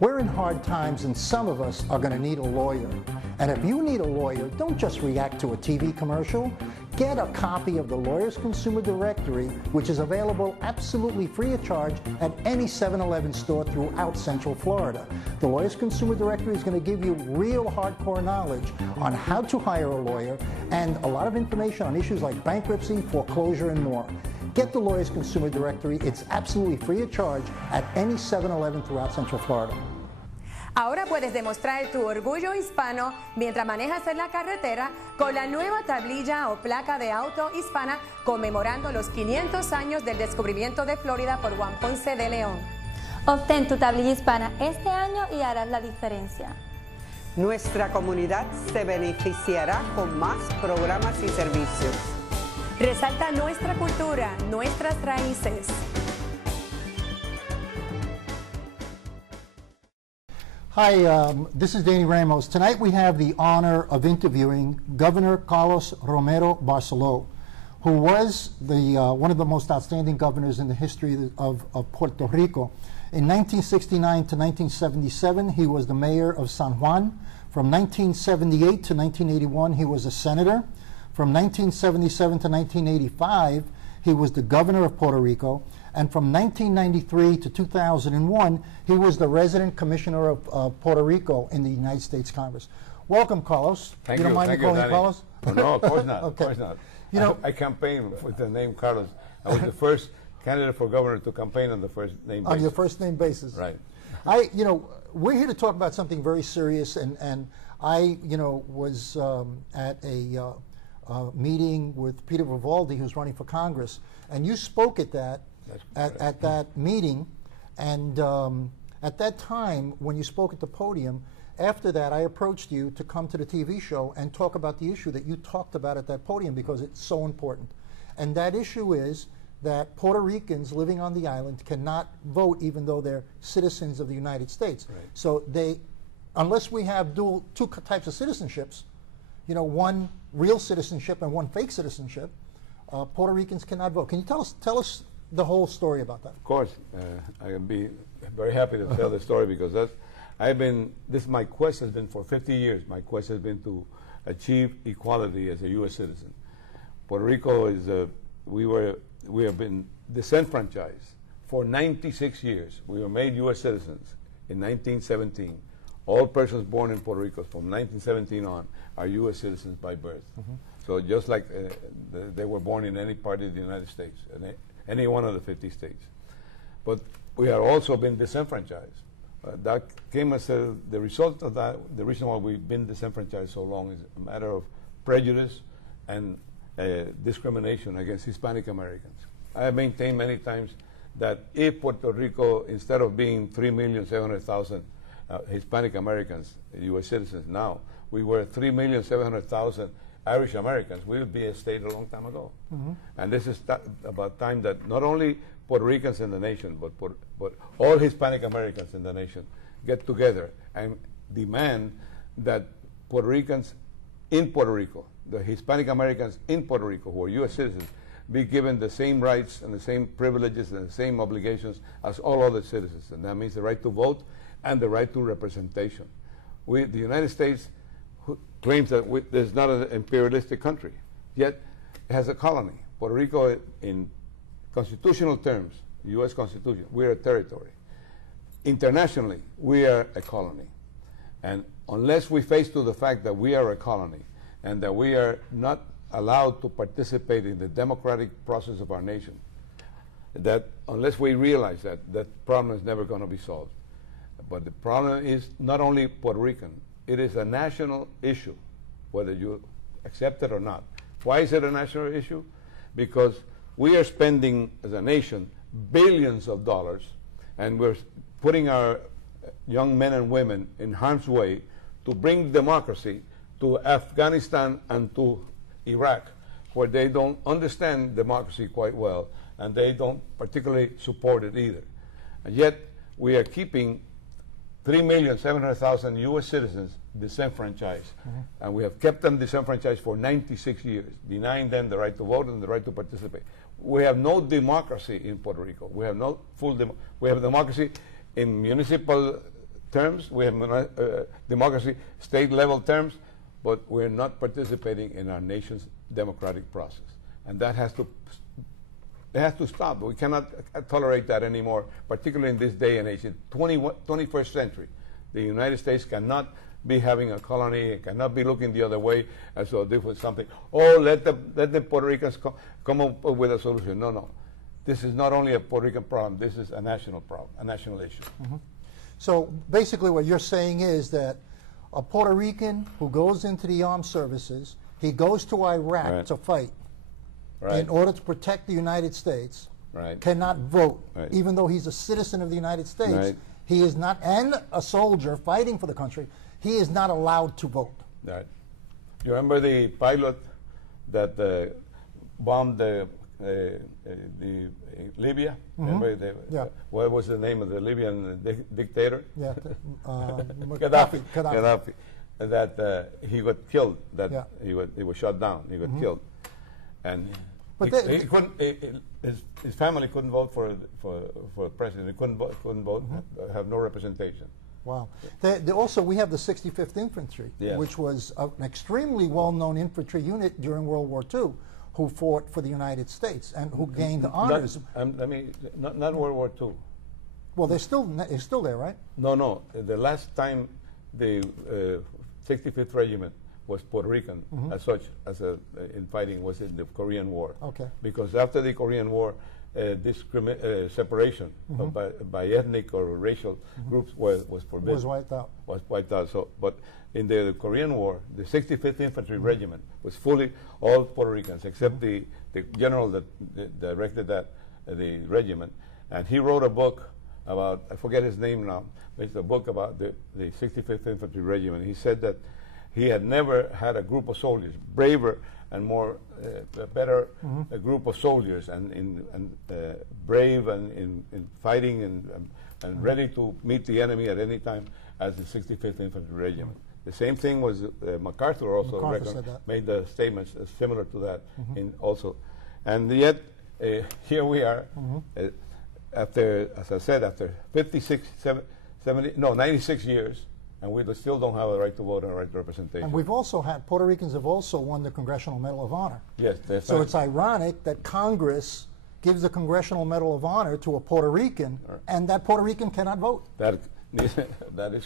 We're in hard times and some of us are going to need a lawyer. And if you need a lawyer, don't just react to a TV commercial. Get a copy of the Lawyers Consumer Directory, which is available absolutely free of charge at any 7-Eleven store throughout Central Florida. The Lawyers Consumer Directory is going to give you real hardcore knowledge on how to hire a lawyer and a lot of information on issues like bankruptcy, foreclosure, and more. Get the Lawyers Consumer Directory. It's absolutely free of charge at any 7-Eleven throughout Central Florida. Ahora puedes demostrar tu orgullo hispano mientras manejas en la carretera con la nueva tablilla o placa de auto hispana conmemorando los 500 años del descubrimiento de Florida por Juan Ponce de León. Obtén tu tablilla hispana este año y harás la diferencia. Nuestra comunidad se beneficiará con más programas y servicios. Resalta nuestra cultura, nuestras raíces. Hi, this is Danny Ramos. Tonight we have the honor of interviewing Governor Carlos Romero Barcelo, who was one of the most outstanding governors in the history of Puerto Rico. In 1969 to 1977, he was the mayor of San Juan. From 1978 to 1981, he was a senator. From 1977 to 1985, he was the governor of Puerto Rico. And from 1993 to 2001, he was the resident commissioner of Puerto Rico in the United States Congress. Welcome, Carlos. Thank you. Don't mind me calling you Carlos? Oh, no, of course not. Okay. Of course not. You know, I campaigned with the name Carlos. I was the first candidate for governor to campaign on the first name basis. On your first name basis. Right. We're here to talk about something very serious, and I, was at a meeting with Peter Vivaldi, who's running for Congress, and you spoke at that. At that meeting, and at that time when you spoke at the podium, after that I approached you to come to the TV show and talk about the issue that you talked about at that podium because it's so important. And that issue is that Puerto Ricans living on the island cannot vote even though they're citizens of the United States. Right. So unless we have two types of citizenships, one real citizenship and one fake citizenship, Puerto Ricans cannot vote. Can you tell us the whole story about that? Of course, I can be very happy to tell the story because my quest has been for 50 years. My quest has been to achieve equality as a U.S. citizen. Puerto Rico is we have been disenfranchised for 96 years. We were made U.S. citizens in 1917. All persons born in Puerto Rico from 1917 on are U.S. citizens by birth. Mm-hmm. So just like they were born in any part of the United States. Any one of the 50 states. But we have also been disenfranchised. That came as the result of that. The reason why we've been disenfranchised so long is a matter of prejudice and discrimination against Hispanic Americans. I have maintained many times that if Puerto Rico, instead of being 3,700,000 Hispanic Americans, U.S. citizens now, we were 3,700,000 Irish Americans, we would be a state a long time ago. Mm-hmm. And this is about time that not only Puerto Ricans in the nation, but all Hispanic Americans in the nation get together and demand that Puerto Ricans in Puerto Rico, the Hispanic Americans in Puerto Rico who are U.S. citizens, be given the same rights and the same privileges and the same obligations as all other citizens. And that means the right to vote and the right to representation. The United States claims that there's not an imperialistic country, yet it has a colony. Puerto Rico, in constitutional terms, U.S. Constitution, we're a territory. Internationally, we are a colony. And unless we face to the fact that we are a colony and that we are not allowed to participate in the democratic process of our nation, that unless we realize that problem is never going to be solved. But the problem is not only Puerto Rican, it is a national issue, whether you accept it or not. Why is it a national issue? Because we are spending, as a nation, billions of dollars, and we're putting our young men and women in harm's way to bring democracy to Afghanistan and to Iraq, where they don't understand democracy quite well, and they don't particularly support it either. And yet, we are keeping 3,700,000 U.S. citizens disenfranchised. Mm-hmm. And we have kept them disenfranchised for 96 years, denying them the right to vote and the right to participate. We have no democracy in Puerto Rico. We have no we have democracy in municipal terms, we have democracy, state-level terms, but we're not participating in our nation's democratic process. And that has to stop. We cannot tolerate that anymore, particularly in this day and age. In 21st century, the United States cannot be having a colony, it cannot be looking the other way as though this was something, oh, let the Puerto Ricans come up with a solution. No, no. This is not only a Puerto Rican problem, this is a national problem, a national issue. Mm-hmm. So basically what you're saying is that a Puerto Rican who goes into the armed services, he goes to Iraq to fight in order to protect the United States, cannot vote, even though he's a citizen of the United States. He is not, and a soldier fighting for the country, he is not allowed to vote. Right. You remember the pilot that bombed Libya? Remember what was the name of the Libyan dictator? Yeah, Gaddafi. That he got killed. That he was shot down. He got killed, and he couldn't. His family couldn't vote for president. He couldn't vote. Have no representation. Wow. Also, we have the 65th Infantry, which was an extremely well-known infantry unit during World War II, who fought for the United States and who gained honors. Not World War II. Well, they're still there, right? No. The last time the 65th Regiment was Puerto Rican, as such, in fighting, was in the Korean War. Okay. Because after the Korean War, separation by ethnic or racial groups was forbidden. Was wiped out. Was wiped out. So, but in the Korean War, the 65th Infantry Regiment was fully all Puerto Ricans, except the general that directed the regiment, and he wrote a book about, I forget his name now, but it's a book about the 65th Infantry Regiment. He said that he had never had a group of soldiers braver and more better a group of soldiers and brave and in fighting and ready to meet the enemy at any time as the 65th Infantry Regiment. The same thing was MacArthur also made the statements similar to that also. And yet here we are after, as I said, after 96 years, and we still don't have a right to vote and a right to representation. And we've also had, Puerto Ricans have also won the Congressional Medal of Honor. Yes, that's so it's ironic that Congress gives the Congressional Medal of Honor to a Puerto Rican, and that Puerto Rican cannot vote. That is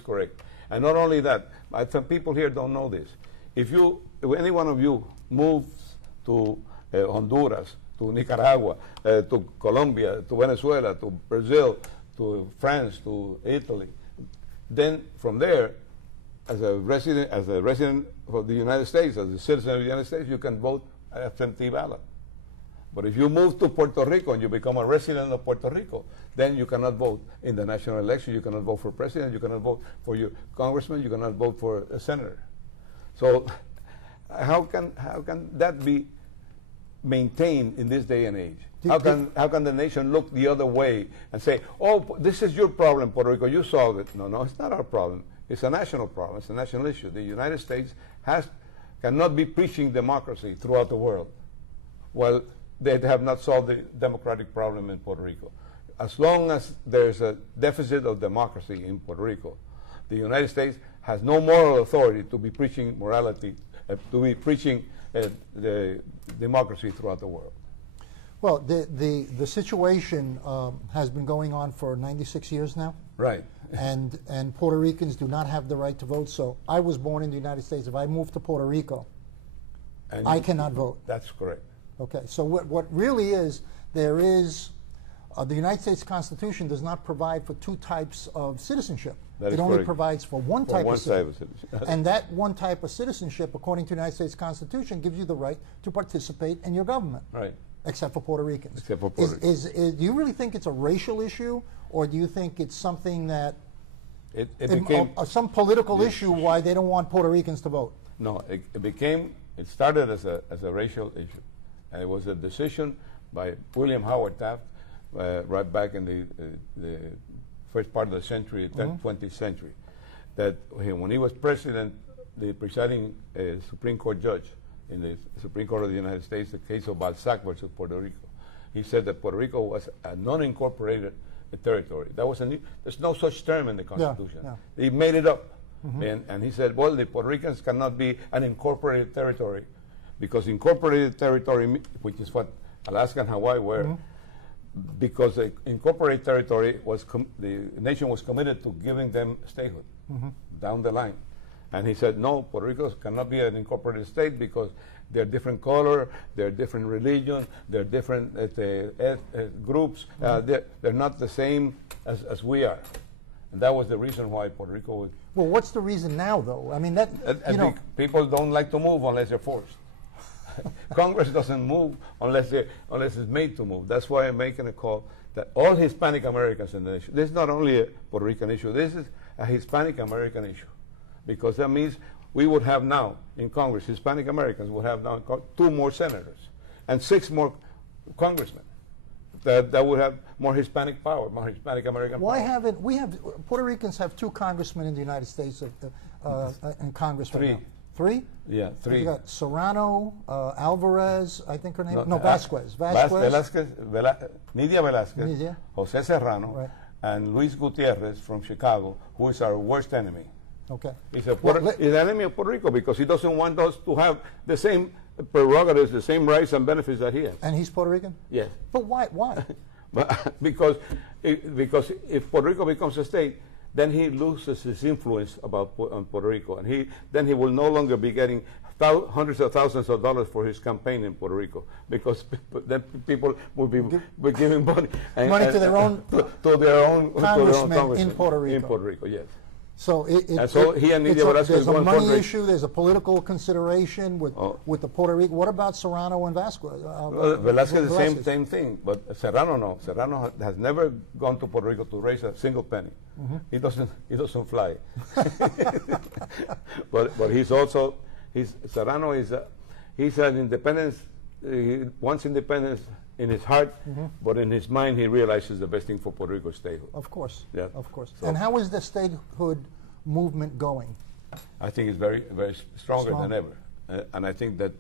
correct. And not only that, some people here don't know this. If any one of you moves to Honduras, to Nicaragua, to Colombia, to Venezuela, to Brazil, to France, to Italy, then from there, as a resident of the United States, as a citizen of the United States, you can vote absentee ballot. But if you move to Puerto Rico and you become a resident of Puerto Rico, then you cannot vote in the national election. You cannot vote for president. You cannot vote for your congressman. You cannot vote for a senator. So, how can that be maintained in this day and age? How can the nation look the other way and say, oh, this is your problem, Puerto Rico, you solve it? No, it's not our problem. It's a national problem. It's a national issue. The United States cannot be preaching democracy throughout the world while they have not solved the democratic problem in Puerto Rico. As long as there's a deficit of democracy in Puerto Rico, the United States has no moral authority to be preaching morality, to be preaching the democracy throughout the world. Well, the situation has been going on for 96 years now. Right. And Puerto Ricans do not have the right to vote. So I was born in the United States. If I move to Puerto Rico, I cannot vote. That's correct. Okay. So what really is, there is, the United States Constitution does not provide for two types of citizenship. It only provides for one type of citizenship. And that one type of citizenship, according to the United States Constitution, gives you the right to participate in your government. Right. Except for Puerto Ricans. Except for Puerto Ricans. Do you really think it's a racial issue, or do you think it's something that it became some political issue why they don't want Puerto Ricans to vote? No, it started as a racial issue, and it was a decision by William Howard Taft right back in the first part of the century, 20th century, that when he was president, the presiding Supreme Court judge in the Supreme Court of the United States, the case of Balzac versus Puerto Rico. He said that Puerto Rico was a non-incorporated territory. That was there's no such term in the Constitution. Yeah. He made it up. And he said, well, the Puerto Ricans cannot be an incorporated territory because incorporated territory, which is what Alaska and Hawaii were, because the incorporated territory was, the nation was committed to giving them statehood down the line. And he said, no, Puerto Rico cannot be an incorporated state because they're different color, they're different religion, they're different groups. They're not the same as we are. And that was the reason why Puerto Rico would... Well, what's the reason now, though? I mean, that, you know... People don't like to move unless they're forced. Congress doesn't move unless it's made to move. That's why I'm making a call that all Hispanic Americans in the nation... This is not only a Puerto Rican issue. This is a Hispanic American issue. Because that means we would have now in Congress, Hispanic Americans would have now 2 more senators and 6 more congressmen. That would have more Hispanic power, more Hispanic American power. Why haven't we have Puerto Ricans have 2 congressmen in the United States in Congress 3. right now? 3? Yeah, 3. You got Serrano, Alvarez, I think her name. No, Vasquez. Nidia Velázquez, Nidia. José Serrano, Right. and Luis Gutierrez from Chicago, who is our worst enemy. Okay. He's the enemy of Puerto Rico because he doesn't want us to have the same prerogatives, the same rights and benefits that he has. And he's Puerto Rican? Yes. But why? Why? because if Puerto Rico becomes a state, then he loses his influence on Puerto Rico, and then he will no longer be getting hundreds of thousands of dollars for his campaign in Puerto Rico because then people will be giving money to their own congressmen in Puerto Rico. In Puerto Rico, yes. So he and Nidia Velázquez there's a going money fundraising. issue. There's a political consideration with the Puerto Rico. What about Serrano and Vasquez? Velázquez, the same thing, but Serrano no. Serrano has never gone to Puerto Rico to raise a single penny. He doesn't fly. but Serrano is he's an independence. He wants independence in his heart, but in his mind he realizes the best thing for Puerto Rico is statehood. Of course, yeah. Of course. So, and how is the statehood movement going? I think it's very, very stronger than ever, and I think that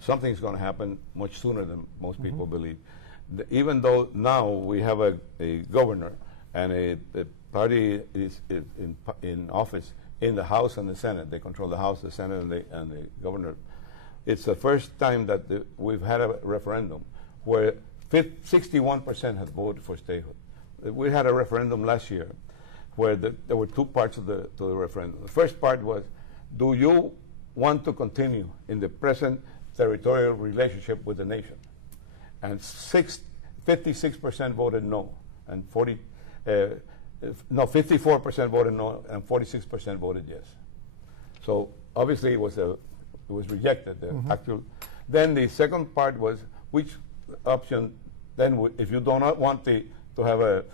something is going to happen much sooner than most people believe. Even though now we have a governor and a party is in office in the House and the Senate. They control the House, the Senate, and the governor. It's the first time that we've had a referendum where 61% had voted for statehood. We had a referendum last year where there were 2 parts to the referendum. The first part was, do you want to continue in the present territorial relationship with the nation? And 56% voted no, and 54% voted no, and 46% voted yes. So obviously it was rejected. Then the second part was which option. Then, if you do not want to have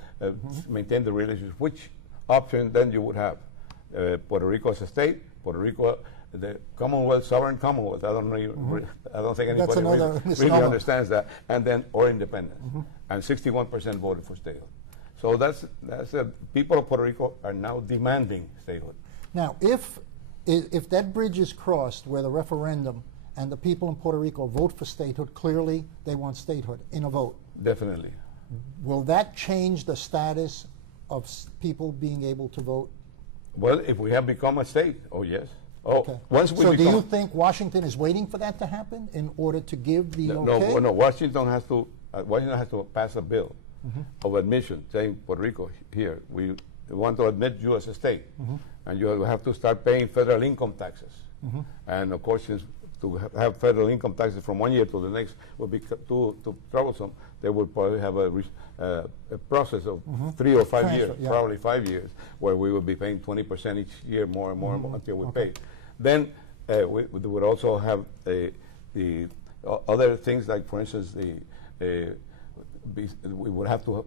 maintain the relationship, which option then you would have? Puerto Rico as a state, Puerto Rico, the Commonwealth, sovereign Commonwealth. I don't think anybody really understands that. And then or independence. And 61% voted for statehood. So that's people of Puerto Rico are now demanding statehood. Now, if that bridge is crossed where the referendum and the people in Puerto Rico vote for statehood, clearly they want statehood in a vote. Definitely. Will that change the status of people being able to vote? Well, if we have become a state, oh yes. Oh, okay. Once we so do you think Washington is waiting for that to happen in order to give the okay? No, Washington has to pass a bill of admission saying Puerto Rico here, we want to admit you as a state, and you have to start paying federal income taxes. And of course, since to have federal income taxes from one year to the next would be too troublesome, they would probably have a process of 3 or 5 years, probably 5 years, where we would be paying 20% each year, more and more and more until we pay. Then we would also have the other things like, for instance, we would have to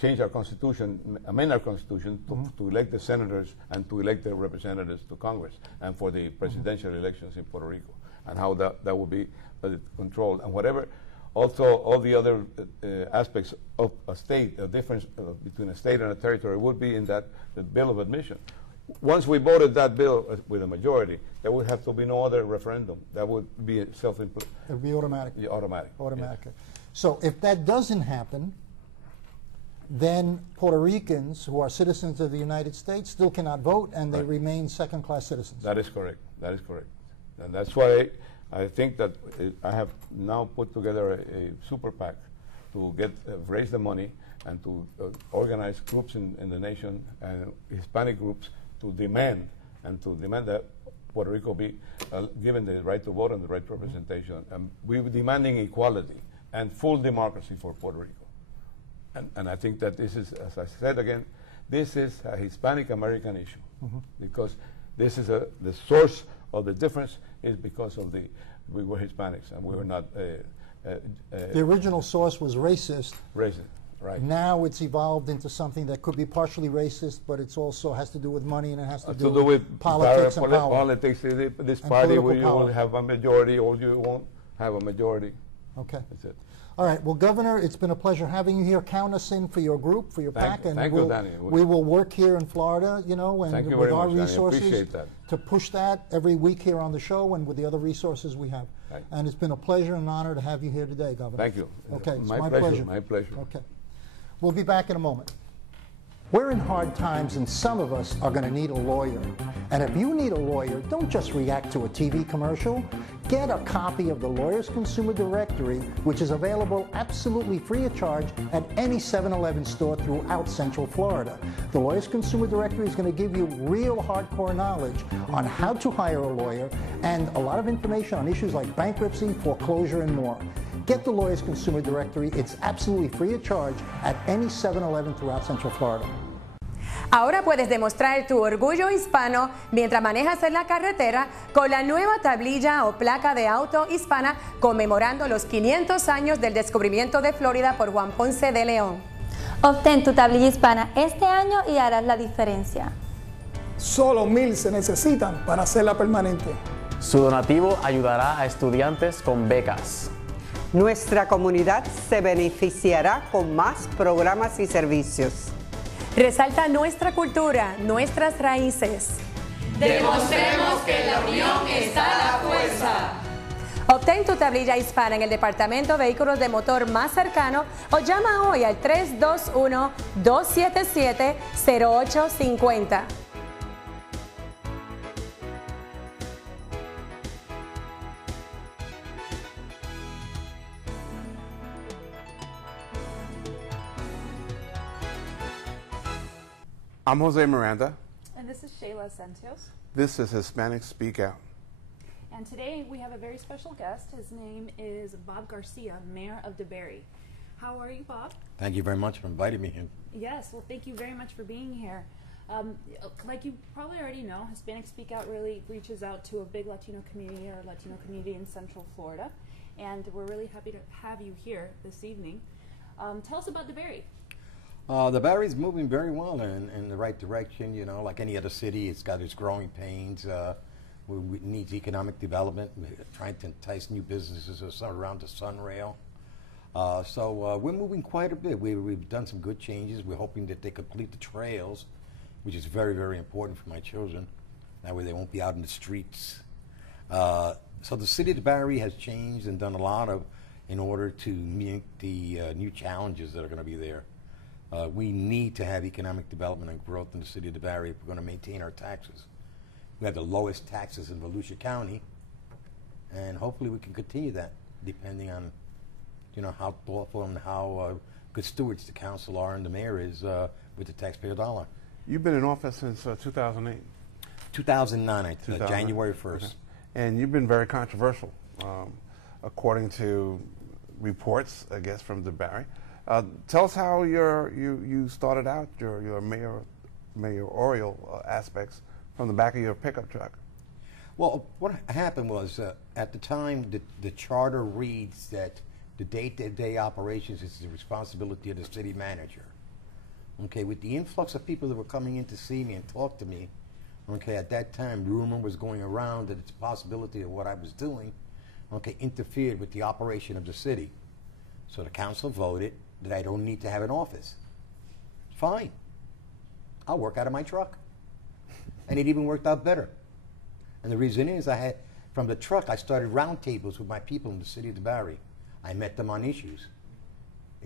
change our constitution, amend our constitution to elect the senators and to elect the representatives to Congress and for the presidential elections in Puerto Rico, and how that will be controlled, and whatever. Also, all the other aspects of a state, a difference between a state and a territory would be in the bill of admission. Once we voted that bill with a majority, there would have to be no other referendum. That would be self-imposed. It would be automatic. Yeah, automatic. Automatic. Yes. So if that doesn't happen, then Puerto Ricans who are citizens of the United States still cannot vote, and they remain second-class citizens. That is correct. That is correct. And that's why I think that I have now put together a super PAC to raise the money and to organize groups in the nation, Hispanic groups, to demand that Puerto Rico be given the right to vote and the right to representation. And we were demanding equality and full democracy for Puerto Rico. And I think that this is, as I said again, this is a Hispanic American issue, because this is the source of the difference is because of we were Hispanics and we were not. The original source was racist. Racist, right. Now it's evolved into something that could be partially racist, but it's also has to do with money, and it has to do with politics and power. Politics, this party where you will have a majority or you won't have a majority. Okay. That's it. All right. Well, Governor, it's been a pleasure having you here. Count us in for your group, for your PAC, and thank you, Danny. We will work here in Florida, you know, and with our resources to push that every week here on the show and with the other resources we have. Right. And it's been a pleasure and honor to have you here today, Governor. Thank you. Okay, it's my pleasure. My pleasure. Okay. We'll be back in a moment. We're in hard times, and some of us are going to need a lawyer. And if you need a lawyer, don't just react to a TV commercial. Get a copy of the Lawyers Consumer Directory, which is available absolutely free of charge at any 7-Eleven store throughout Central Florida. The Lawyers Consumer Directory is going to give you real hardcore knowledge on how to hire a lawyer and a lot of information on issues like bankruptcy, foreclosure, and more. Get the Lawyers Consumer Directory. It's absolutely free of charge at any 7-Eleven throughout Central Florida. Ahora puedes demostrar tu orgullo hispano mientras manejas en la carretera con la nueva tablilla o placa de auto hispana conmemorando los 500 años del descubrimiento de Florida por Juan Ponce de León. Obtén tu tablilla hispana este año y harás la diferencia. Solo 1,000 se necesitan para hacerla permanente. Su donativo ayudará a estudiantes con becas. Nuestra comunidad se beneficiará con más programas y servicios. Resalta nuestra cultura, nuestras raíces. Demostremos que en la unión está la fuerza. Obtén tu tablilla hispana en el Departamento de Vehículos de Motor más cercano o llama hoy al 321-277-0850. I'm Jose Miranda. And this is Shayla Santos. This is Hispanic Speak Out. And today we have a very special guest. His name is Bob Garcia, Mayor of DeBary. How are you, Bob? Thank you very much for inviting me here. Yes, well, thank you very much for being here. Like you probably already know, Hispanic Speak Out really reaches out to a big Latino community or Latino community in Central Florida. And we're really happy to have you here this evening. Tell us about DeBary. The Barry's moving very well in the right direction. You know, like any other city, it's got its growing pains. We needs economic development. We're trying to entice new businesses around the Sunrail. So we're moving quite a bit. We've done some good changes. We're hoping that they complete the trails, which is very, very important for my children. That way they won't be out in the streets. So the city of Barry has changed and done a lot in order to meet the new challenges that are going to be there. We need to have economic development and growth in the city of DeBary if we're going to maintain our taxes. We have the lowest taxes in Volusia County, and hopefully we can continue that, depending on, you know, how thoughtful and how good stewards the council are and the mayor is with the taxpayer dollar. You've been in office since 2008. 2009, January 1st. Okay. And you've been very controversial, according to reports, I guess, from DeBary. Tell us how you started out your mayoral aspects from the back of your pickup truck. Well, what happened was at the time the charter reads that the day-to-day operations is the responsibility of the city manager. Okay, with the influx of people that were coming in to see me and talk to me, okay, at that time rumor was going around that it's a possibility of what I was doing, okay, interfered with the operation of the city. So the council voted that I don't need to have an office. Fine. I'll work out of my truck. And it even worked out better. And the reason is from the truck, I started roundtables with my people in the city of DeBary. I met them on issues.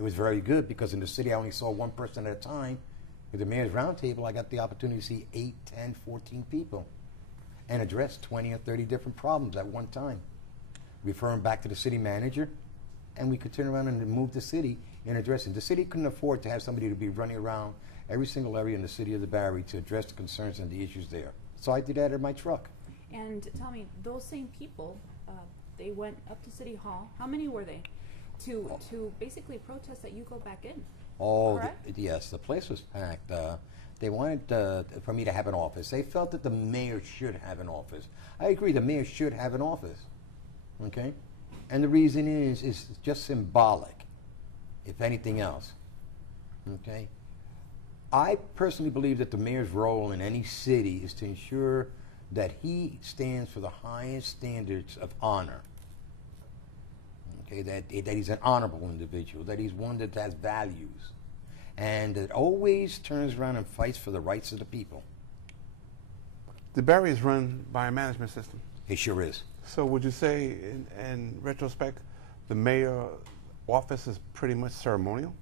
It was very good because in the city I only saw one person at a time. With the mayor's roundtable, I got the opportunity to see 8, 10, 14 people and address 20 or 30 different problems at one time. Refer them back to the city manager, and we could turn around and move the city and address it. The city couldn't afford to have somebody to be running around every single area in the city of the Barry to address the concerns and the issues there. So I did that in my truck. And tell me, those same people, they went up to City Hall. How many were they? To basically protest that you go back in. Oh, yes, the place was packed. They wanted for me to have an office. They felt that the mayor should have an office. I agree, the mayor should have an office, okay? And the reason is just symbolic, if anything else, okay? I personally believe that the mayor's role in any city is to ensure that he stands for the highest standards of honor. Okay, that he's an honorable individual, that he's one that has values, and that always turns around and fights for the rights of the people. The Barry is run by a management system. It sure is. So would you say, in retrospect, the mayor office is pretty much ceremonial?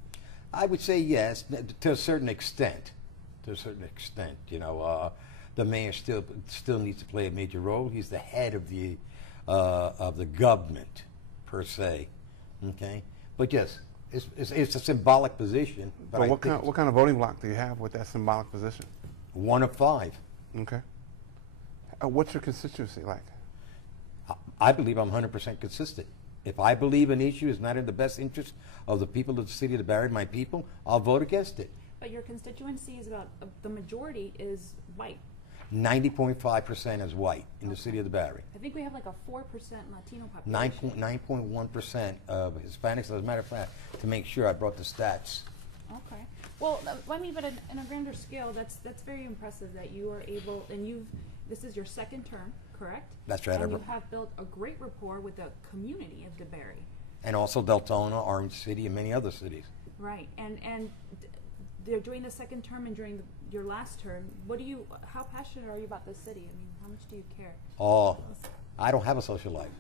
I would say yes, to a certain extent. To a certain extent, you know, the mayor still needs to play a major role. He's the head of the government, per se, okay? But yes, it's a symbolic position. But what kind of voting block do you have with that symbolic position? 1 of 5. Okay. What's your constituency like? I believe I'm 100% consistent. If I believe an issue is not in the best interest of the people of the city of the Barry, my people, I'll vote against it. But your constituency is about, the majority is white. 90.5% is white in the city of the Barry. I think we have like a 4% Latino population. 9.1% of Hispanics. As a matter of fact, to make sure, I brought the stats. Okay. Well, I mean, but in a grander scale, that's very impressive that you are able, and this is your second term, correct? That's right. And you have built a great rapport with the community of DeBarry. And also Deltona, Orange City, and many other cities. Right. And they're during the second term and during your last term, how passionate are you about this city? I mean, how much do you care? Oh, I don't have a social life.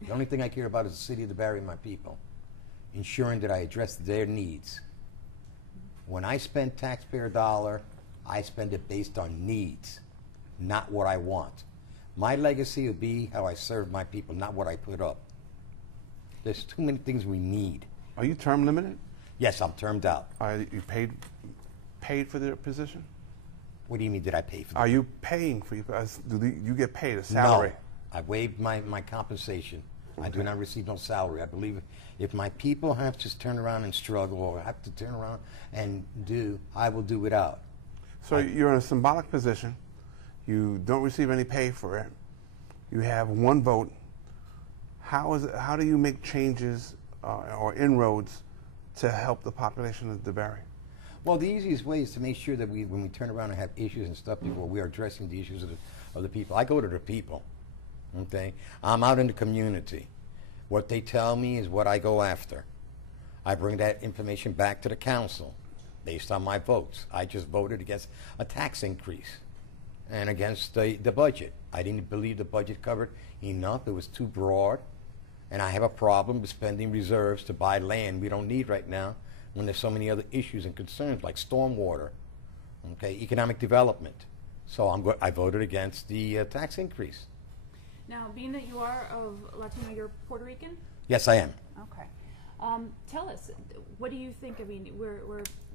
The only thing I care about is the city of the Barry and my people, ensuring that I address their needs. When I spend taxpayer dollar, I spend it based on needs, not what I want. My legacy will be how I serve my people, not what I put up. There's too many things we need. Are you term limited? Yes, I'm termed out. Are you paid for the position? What do you mean, did I pay for Are you paying for you get paid a salary? No, I waived my compensation. Okay. I do not receive no salary. I believe if my people have to turn around and struggle or have to turn around and I will do without. So you're in a symbolic position. You don't receive any pay for it. You have 1 vote. How do you make changes or inroads to help the population of DeBarry? Well, the easiest way is to make sure that when we turn around and have issues and stuff before we are addressing the issues of the people. I go to the people, okay? I'm out in the community. What they tell me is what I go after. I bring that information back to the council based on my votes. I just voted against a tax increase and against the budget. I didn't believe the budget covered enough. It was too broad. And I have a problem with spending reserves to buy land we don't need right now when there's so many other issues and concerns like stormwater, okay, economic development. So I voted against the tax increase. Now, being that you are of Latino, you're Puerto Rican? Yes, I am. Okay. Tell us, what do you think? I mean,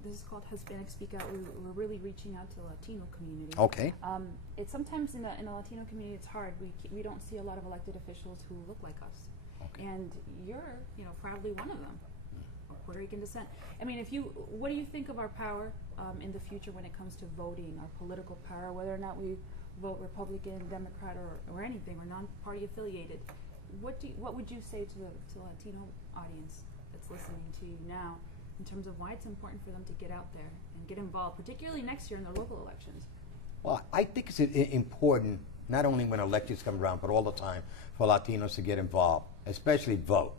this is called Hispanic Speak Out. We're really reaching out to the Latino community. Okay. It's sometimes in the Latino community, it's hard. We don't see a lot of elected officials who look like us. Okay. And you're, proudly one of them, of Puerto Rican descent. I mean, what do you think of our power in the future when it comes to voting, our political power, whether or not we vote Republican, Democrat, or anything, or non-party affiliated? What would you say to the Latino audience that's listening to you now in terms of why it's important for them to get out there and get involved, particularly next year in the local elections? Well, I think it's important, not only when elections come around, but all the time, for Latinos to get involved, especially vote.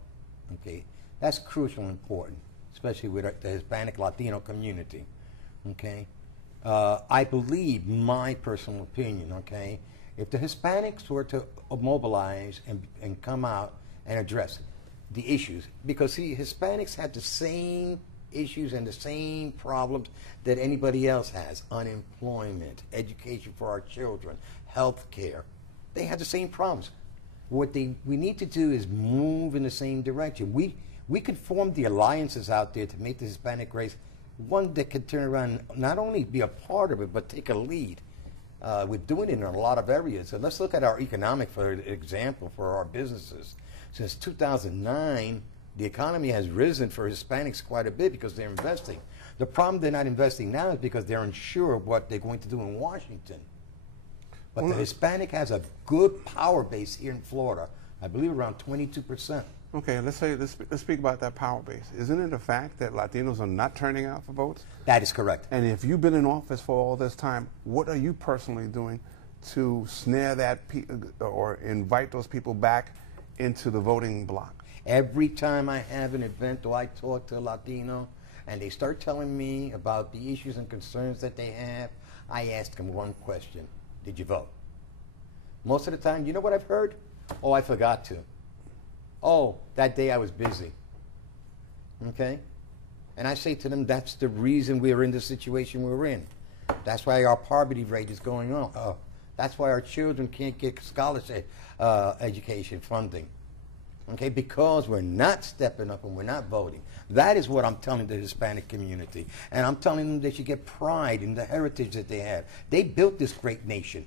Okay, that's crucial and important, especially with the Hispanic Latino community. Okay, I believe, my personal opinion, okay, if the Hispanics were to mobilize and come out and address it, the issues. Because, see, Hispanics have the same issues and the same problems that anybody else has. Unemployment, education for our children, health care. They have the same problems. What we need to do is move in the same direction. We could form the alliances out there to make the Hispanic race one that could turn around, not only be a part of it, but take a lead. We're doing it in a lot of areas. So let's look at our economic, for example, for our businesses. Since 2009, the economy has risen for Hispanics quite a bit because they're investing. The problem they're not investing now is because they're unsure of what they're going to do in Washington. But the Hispanic has a good power base here in Florida. I believe around 22%. Okay, let's speak about that power base. Isn't it a fact that Latinos are not turning out for votes? That is correct. And if you've been in office for all this time, what are you personally doing to snare that or invite those people back into the voting block? Every time I have an event or I talk to a Latino and they start telling me about the issues and concerns that they have, I ask them one question: did you vote? Most of the time, you know what I've heard? Oh, I forgot to. Oh, that day I was busy. Okay? And I say to them, that's the reason we're in the situation we're in. That's why our poverty rate is going up. That's why our children can't get scholarship education funding. Okay? Because we're not stepping up and we're not voting. That is what I'm telling the Hispanic community. And I'm telling them they should get pride in the heritage that they have. They built this great nation.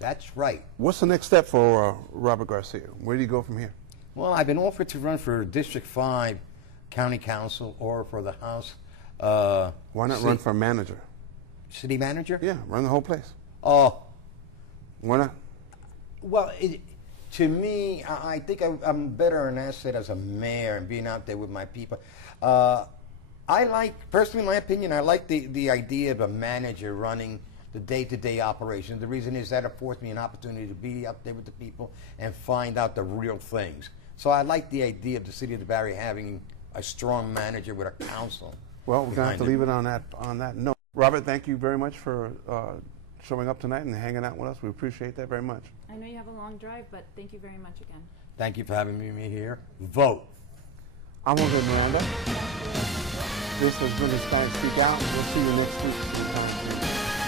That's right. What's the next step for Robert Garcia? Where do you go from here? Well, I've been offered to run for District 5 County Council or for the House. Why not run for manager? City manager? Yeah, run the whole place. Oh. Why not? Well, to me, I think I'm better an asset as a mayor and being out there with my people. I like, personally, in my opinion, I like the idea of a manager running the day-to-day operation. The reason is that affords me an opportunity to be out there with the people and find out the real things. So I like the idea of the city of the Barry having a strong manager with a council. Well, we're going to have to leave it on that note. Robert, thank you very much for showing up tonight and hanging out with us. We appreciate that very much. I know you have a long drive, but thank you very much again. Thank you for having me here. Vote. I'm Jose Miranda. This has been Hispanic Speak Out. We'll see you next week.